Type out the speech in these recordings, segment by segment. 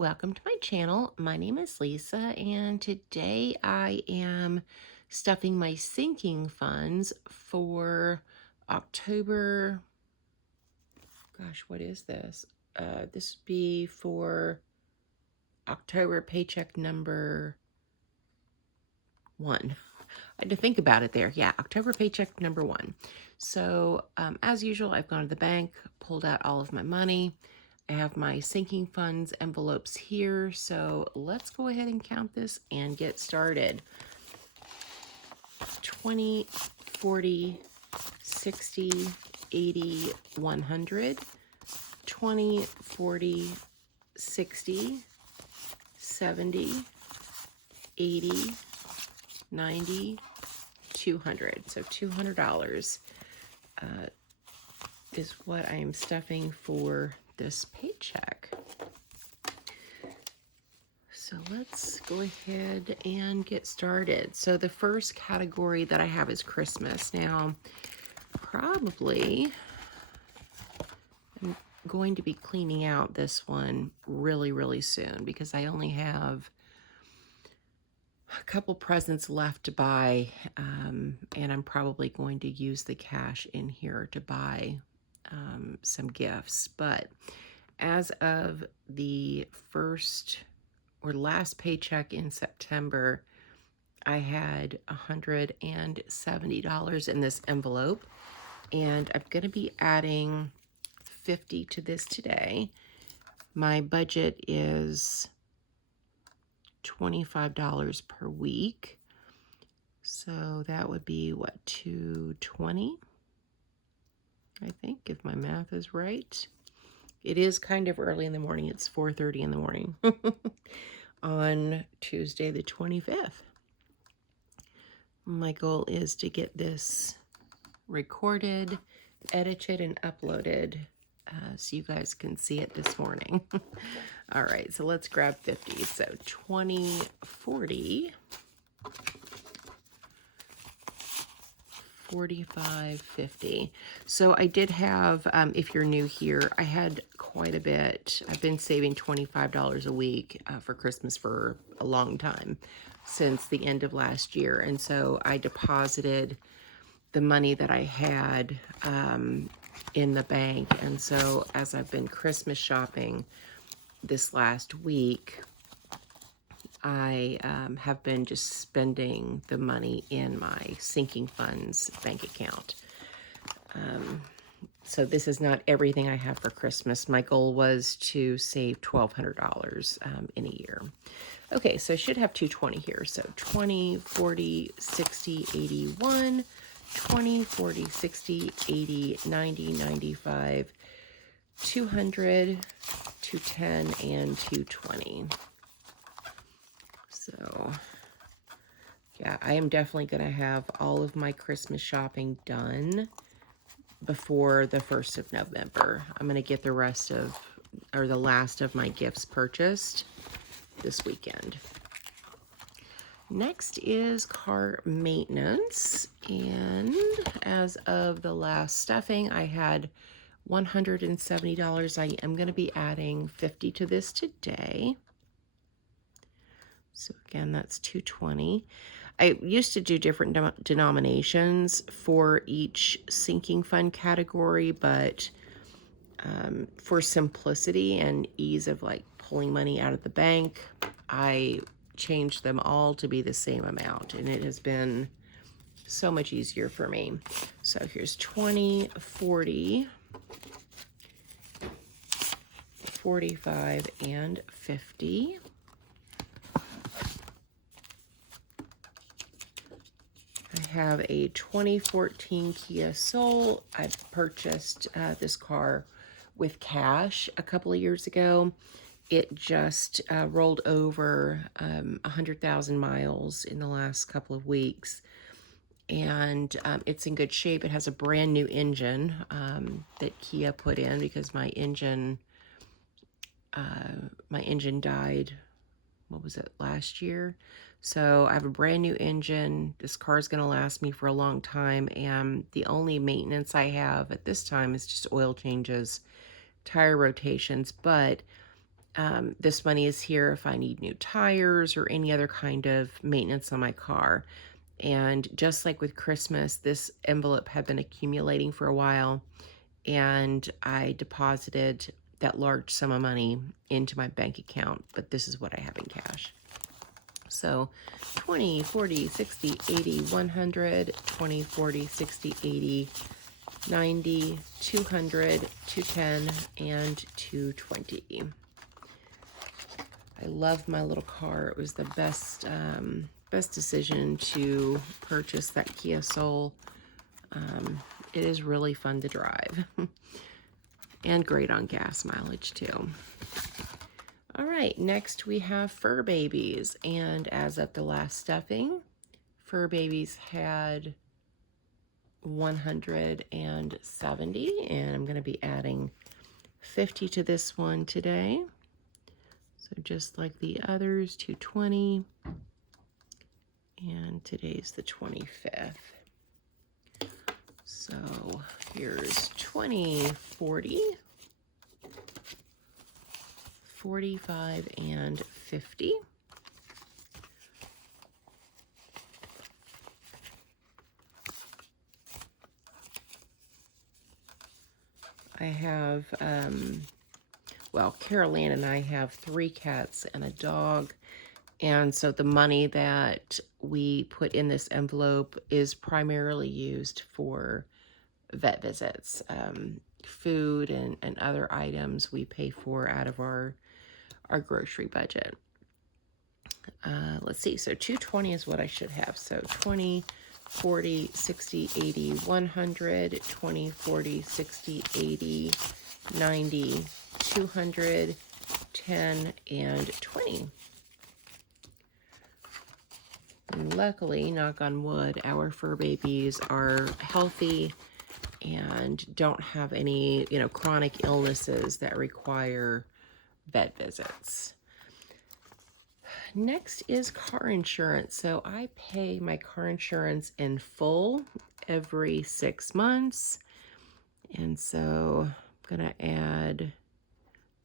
welcome to my channel. My name is Lisa, and today I am stuffing my sinking funds for October. Gosh, what is this? This would be for October paycheck number 1. I had to think about it there. Yeah, October paycheck number 1. So, as usual, I've gone to the bank, pulled out all of my money. I have my sinking funds envelopes here, so let's go ahead and count this and get started. 20, 40, 60, 80, 100, 20, 40, 60, 70, 80, 90, 200. So $200 is what I am stuffing for this paycheck. So let's go ahead and get started. So the first category that I have is Christmas. Now, probably I'm going to be cleaning out this one really soon because I only have a couple presents left to buy, and I'm probably going to use the cash in here to buy some gifts. But as of the first or last paycheck in September, I had $170 in this envelope, and I'm going to be adding 50 to this today. My budget is $25 per week, so that would be what, $220, I think, if my math is right. It is kind of early in the morning. It's 4:30 in the morning on Tuesday the 25th. My goal is to get this recorded, edited, and uploaded so you guys can see it this morning. All right, so let's grab 50. So 20, 40, 45, 50. So I did have, if you're new here, I had quite a bit. I've been saving $25 a week for Christmas for a long time, since the end of last year. And so I deposited the money that I had in the bank. And so as I've been Christmas shopping this last week, I have been just spending the money in my sinking funds bank account. So this is not everything I have for Christmas. My goal was to save $1,200 in a year. Okay, so I should have 220 here. So 20, 40, 60, 81, 20, 40, 60, 80, 90, 95, 200, 210, and 220. So, yeah, I am definitely going to have all of my Christmas shopping done before the 1st of November. I'm going to get the rest of, or the last of my gifts purchased this weekend. Next is car maintenance. And as of the last stuffing, I had $170. I am going to be adding 50 to this today. So again, that's 220. I used to do different denominations for each sinking fund category, but for simplicity and ease of like pulling money out of the bank, I changed them all to be the same amount, and it has been so much easier for me. So here's 20, 40, 45, and 50. I have a 2014 Kia Soul. I purchased this car with cash a couple of years ago. It just rolled over 100,000 miles in the last couple of weeks, and it's in good shape. It has a brand new engine that Kia put in because my engine died, what was it, last year? So I have a brand new engine. This car is going to last me for a long time, and the only maintenance I have at this time is just oil changes, tire rotations, but This money is here if I need new tires or any other kind of maintenance on my car. And just like with Christmas, this envelope had been accumulating for a while, and I deposited that large sum of money into my bank account, but this is what I have in cash. So 20, 40, 60, 80, 100, 20, 40, 60, 80, 90, 200, 210, and 220. I love my little car. It was the best decision to purchase that Kia Soul. It is really fun to drive and great on gas mileage too. All right, next we have Fur Babies, and as of the last stuffing, Fur Babies had 170, and I'm going to be adding 50 to this one today. So just like the others, 220, and today's the 25th. So here's 20, 40, 45, and 50. I have, well, Carol Ann and I have 3 cats and a dog. And so the money that we put in this envelope is primarily used for vet visits. Food and other items we pay for out of our grocery budget. Let's see, so 220 is what I should have. So 20, 40, 60, 80, 100, 20, 40, 60, 80, 90, 200, 10, and 20. And luckily, knock on wood, our fur babies are healthy and don't have any, chronic illnesses that require vet visits. Next is car insurance. So I pay my car insurance in full every 6 months. And so I'm going to add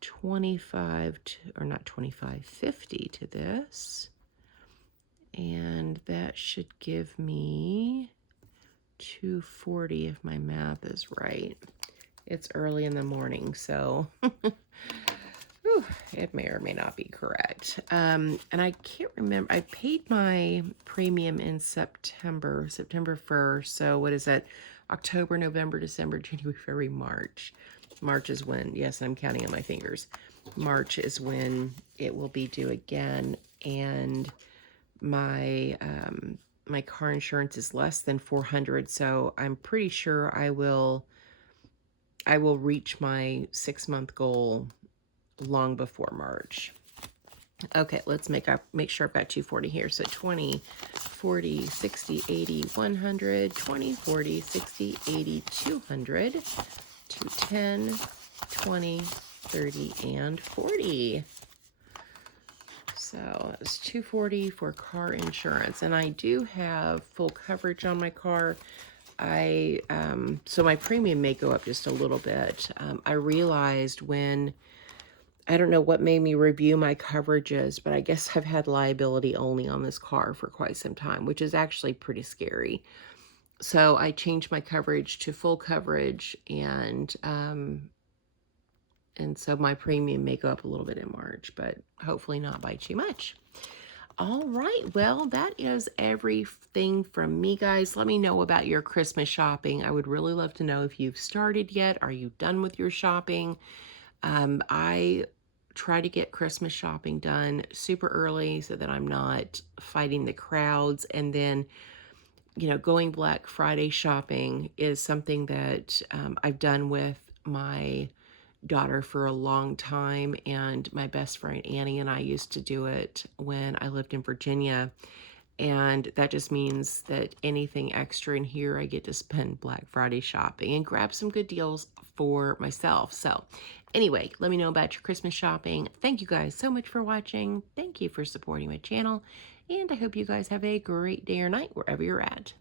25 to, or not 25, 50 to this. And that should give me 240 if my math is right. It's early in the morning, so whew, it may or may not be correct. And I can't remember. I paid my premium in September 1st. So what is that? October, November, December, January, February, March. March is when, yes, I'm counting on my fingers. March is when it will be due again. And my my car insurance is less than $400, so I'm pretty sure I will reach my 6-month goal long before March. Okay, let's make sure I've got 240 here. So 20, 40, 60, 80, 100, 20, 40, 60, 80, 200, 210, 20, 30, and 40. So it's 240 for car insurance, and I do have full coverage on my car. So my premium may go up just a little bit. I realized when, I don't know what made me review my coverages, but I guess I've had liability only on this car for quite some time, which is actually pretty scary. So I changed my coverage to full coverage, and so my premium may go up a little bit in March, but hopefully not by too much. All right, well, that is everything from me, guys. Let me know about your Christmas shopping. I would really love to know if you've started yet. Are you done with your shopping? I try to get Christmas shopping done super early so that I'm not fighting the crowds. And then, going Black Friday shopping is something that I've done with my daughter for a long time, and my best friend Annie and I used to do it when I lived in Virginia, and that just means that anything extra in here I get to spend Black Friday shopping and grab some good deals for myself. So anyway, let me know about your Christmas shopping. Thank you guys so much for watching. Thank you for supporting my channel, and I hope you guys have a great day or night wherever you're at.